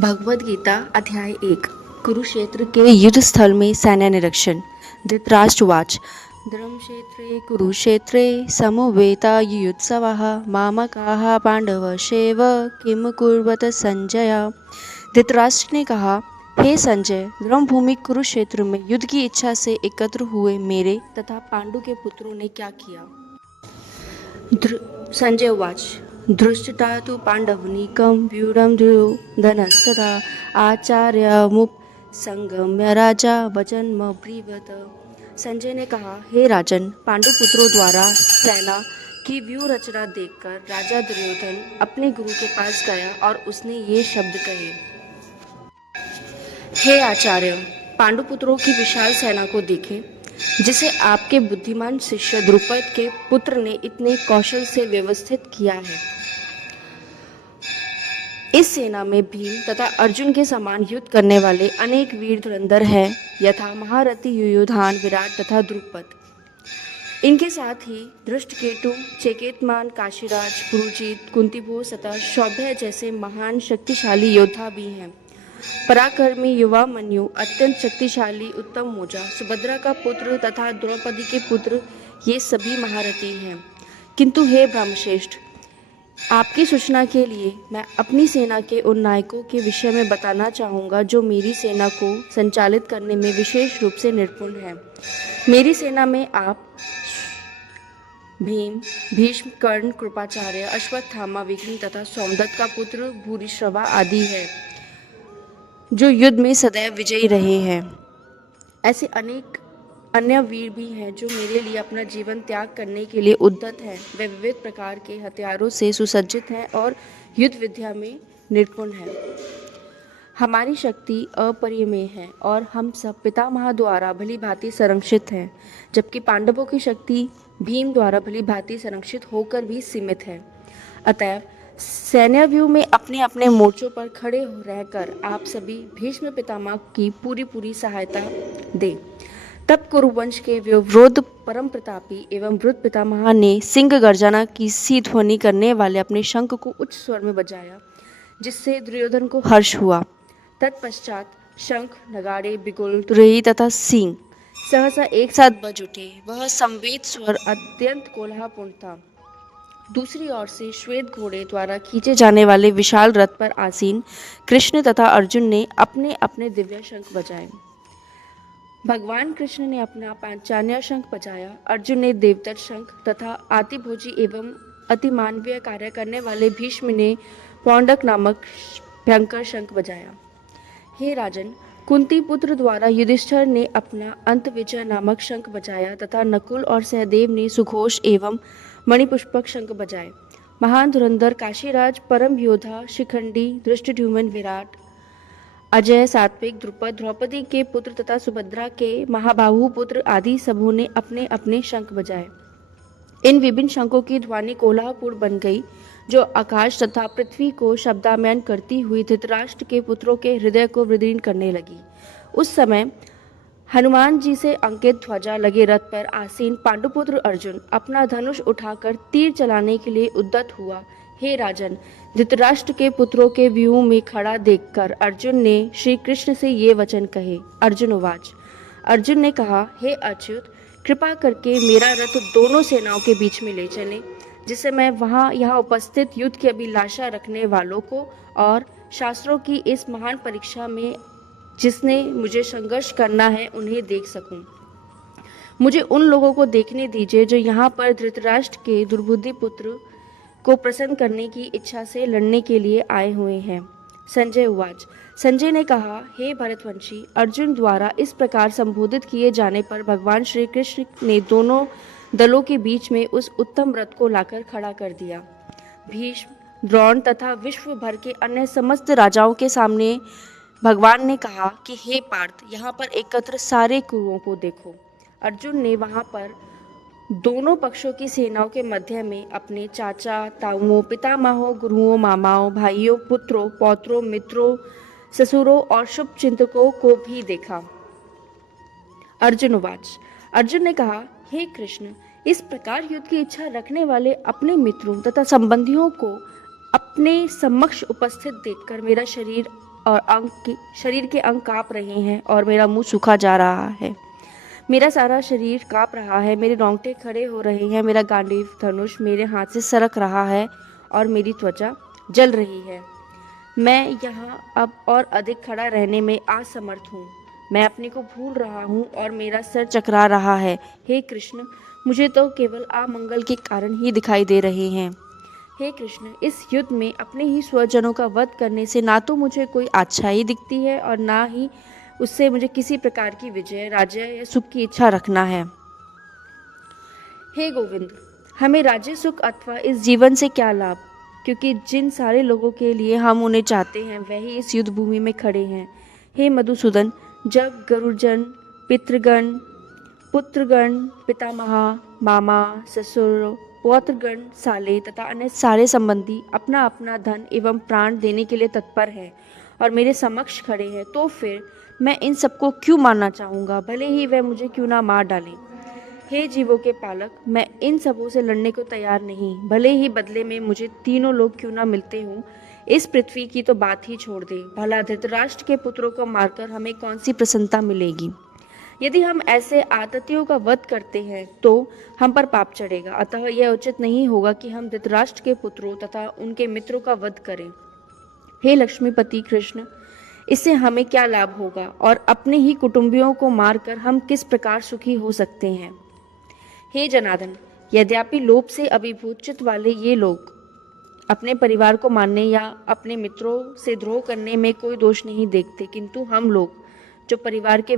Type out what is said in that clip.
भगवद गीता अध्याय 1। कुरुक्षेत्र के युद्ध स्थल में सैन्य निरीक्षण। धृतराष्ट्रवाच धर्मक्षेत्रे कुरुक्षेत्रे समवेतायुयुत्सवः मामकाः पांडवशेव किम कुर्वत संजय। धृतराष्ट्र ने कहा, हे संजय, रणभूमि कुरुक्षेत्र में युद्ध की इच्छा से एकत्र हुए मेरे तथा पांडु के पुत्रों ने क्या किया। संजय उवाच धृष्टा तु पांडवनीकं व्यूढं दुर्योधनस्तथा आचार्यमुपसंगम्य राजा वचनमब्रीवत। संजय ने कहा, हे राजन, पांडु पुत्रों द्वारा सेना की व्यूह रचना देखकर राजा दुर्योधन अपने गुरु के पास गया और उसने ये शब्द कहे, हे आचार्य, पांडु पुत्रों की विशाल सेना को देखें, जिसे आपके बुद्धिमान शिष्य द्रुपद के पुत्र ने इतने कौशल से व्यवस्थित किया है। इस सेना में भीम तथा अर्जुन के समान युद्ध करने वाले अनेक वीर धुरंधर हैं, यथा महारथी युयुधान, विराट तथा द्रुपद। इनके साथ ही धृष्टकेतु, चेकेतमान, काशीराज, पुरुजीत, कुंतीभोज तथा सौभद्र जैसे महान शक्तिशाली योद्धा भी हैं। पराक्रमी युवा मन्यु, अत्यंत शक्तिशाली उत्तम मोजा, सुभद्रा का पुत्र तथा द्रौपदी के पुत्र, ये सभी महारथी हैं। किंतु हे ब्रह्मश्रेष्ठ, आपकी सूचना के लिए मैं अपनी सेना के उन नायकों के विषय में बताना चाहूँगा जो मेरी सेना को संचालित करने में विशेष रूप से निपुण हैं। मेरी सेना में आप भीम, भीष्म, कर्ण, कृपाचार्य, अश्वत्थामा, विक्रम तथा सोमदत्त का पुत्र भूरिश्रवा आदि है, जो युद्ध में सदैव विजयी रहे हैं। ऐसे अनेक अन्य वीर भी हैं जो मेरे लिए अपना जीवन त्याग करने के लिए उद्यत हैं। वे विविध प्रकार के हथियारों से सुसज्जित हैं और युद्ध विद्या में निपुण हैं। हमारी शक्ति अपरिमेय है और हम सब पितामह द्वारा भली भांति संरक्षित हैं, जबकि पांडवों की शक्ति भीम द्वारा भली भांति संरक्षित होकर भी सीमित है। अतएव सैन्य व्यूह में अपने अपने मोर्चों पर खड़े रहकर आप सभी भीष्म पितामह की पूरी सहायता दें। तब कुरुवंश के वयोवृद्ध परम प्रतापी एवं वृद्ध पितामह ने सिंह गर्जना की सी ध्वनि करने वाले अपने शंख को उच्च स्वर में बजाया, जिससे दुर्योधन को हर्ष हुआ। तत्पश्चात शंख, नगाड़े, बिगुल, तुरही तथा सींग सहसा एक साथ बज उठे। वह संवेद स्वर अत्यंत कोलाहलपूर्ण था। दूसरी ओर से श्वेत घोड़े द्वारा खींचे जाने वाले विशाल रथ पर आसीन कृष्ण तथा अर्जुन ने अपने अपने दिव्य शंख बजाए। भगवान कृष्ण ने अपना पांचान्य शंख बजाया, अर्जुन ने देवदत्त शंख तथा आतिभोजी एवं अतिमानवीय कार्य करने वाले भीष्म ने पौंडक नामक भयंकर शंख बजाया। हे राजन, कुंती पुत्र द्वारा युधिष्ठिर ने अपना अंतविजय नामक शंख बजाया तथा नकुल और सहदेव ने सुघोष एवं मणिपुष्पक शंख बजाए। महान धुरंधर काशीराज, परम योद्धा शिखंडी, धृष्टद्युम्न, विराट, अजय, सात्विक, द्रुपद, द्रौपदी के पुत्र तथा सुभद्रा के महाबाहु पुत्र आदि सबों ने अपने अपने शंख बजाए। इन विभिन्न शंखों की ध्वनि कोलाहलपूर्ण बन गई, जो आकाश तथा पृथ्वी को शब्दायमान करती हुई धृतराष्ट्र के पुत्रों के हृदय को विदीर्ण करने लगी। उस समय हनुमान जी से अंकित ध्वजा लगे रथ पर आसीन पांडुपुत्र अर्जुन अपना धनुष उठाकर तीर चलाने के लिए उद्यत हुआ। हे राजन, धृतराष्ट्र के पुत्रों के व्यूह में खड़ा देखकर अर्जुन ने श्री कृष्ण से ये वचन कहे। अर्जुन उवाच अर्जुन ने कहा, हे अच्युत, कृपा करके मेरा रथ दोनों सेनाओं के बीच में ले चले, जिससे मैं यहाँ उपस्थित युद्ध की अभिलाषा रखने वालों को और शास्त्रों की इस महान परीक्षा में जिसने मुझे संघर्ष करना है उन्हें देख सकूं। मुझे उन लोगों को देखने दीजिए जो यहाँ पर धृतराष्ट्र के दुर्बुद्धि पुत्र को प्रसन्न करने की इच्छा से लड़ने के लिए आए हुए हैं। संजय उवाच संजय ने कहा, हे भरतवंशी, अर्जुन द्वारा इस प्रकार संबोधित किए जाने पर भगवान श्री कृष्ण ने दोनों दलों के बीच में उस उत्तम रथ को लाकर खड़ा कर दिया। भीष्म, द्रोण तथा विश्व भर के अन्य समस्त राजाओं के सामने भगवान ने कहा कि हे पार्थ, यहाँ पर एकत्र सारे कुरुओं को देखो। अर्जुन ने वहाँ पर दोनों पक्षों की सेनाओं के मध्य में अपने चाचा, ताऊओं, पितामहों, गुरुओं, मामाओं, भाइयों, पुत्रों, पौत्रों, मित्रों, ससुरों और शुभ चिंतकों को भी देखा। अर्जुन उवाच अर्जुन ने कहा, हे कृष्ण, इस प्रकार युद्ध की इच्छा रखने वाले अपने मित्रों तथा संबंधियों को अपने समक्ष उपस्थित देखकर मेरा शरीर और शरीर के अंग काँप रहे हैं और मेरा मुंह सूखा जा रहा है। मेरा सारा शरीर काँप रहा है, मेरे रोंगटे खड़े हो रहे हैं, मेरा गांडीव धनुष मेरे हाथ से सरक रहा है और मेरी त्वचा जल रही है। मैं यहाँ अब और अधिक खड़ा रहने में असमर्थ हूँ। मैं अपने को भूल रहा हूँ और मेरा सर चकरा रहा है। हे कृष्ण, मुझे तो केवल अमंगल के कारण ही दिखाई दे रहे हैं। हे कृष्ण, इस युद्ध में अपने ही स्वजनों का वध करने से ना तो मुझे कोई अच्छाई दिखती है और ना ही उससे मुझे किसी प्रकार की विजय, राज्य या सुख की इच्छा रखना है। हे गोविंद, हमें राज्य सुख अथवा इस जीवन से क्या लाभ, क्योंकि जिन सारे लोगों के लिए हम उन्हें चाहते हैं वही इस युद्ध भूमि में खड़े हैं। हे मधुसूदन, जब गुरुजन, पितृगण, पुत्रगण, पितामहा, मामा, ससुर, पौत्रगण, साले तथा अन्य सारे संबंधी अपना अपना धन एवं प्राण देने के लिए तत्पर हैं और मेरे समक्ष खड़े हैं, तो फिर मैं इन सबको क्यों मारना चाहूँगा, भले ही वह मुझे क्यों ना मार डालें। हे जीवों के पालक, मैं इन सबों से लड़ने को तैयार नहीं, भले ही बदले में मुझे तीनों लोग क्यों ना मिलते हों। इस पृथ्वी की तो बात ही छोड़ दे, भला धृतराष्ट्र के पुत्रों को मारकर हमें कौन सी प्रसन्नता मिलेगी। यदि हम ऐसे आततियों का वध करते हैं तो हम पर पाप चढ़ेगा, अतः यह उचित नहीं होगा कि हम धृतराष्ट्र के पुत्रों तथा उनके मित्रों का वध करें। हे लक्ष्मीपति कृष्ण, इससे हमें क्या लाभ होगा और अपने ही कुटुंबियों को मारकर हम किस प्रकार सुखी हो सकते हैं। हे जनार्दन, यद्यपि लोभ से अभिभूत चित्त वाले ये लोग अपने परिवार को मारने या अपने मित्रों से द्रोह करने में कोई दोष नहीं देखते, किंतु हम लोग जो परिवार के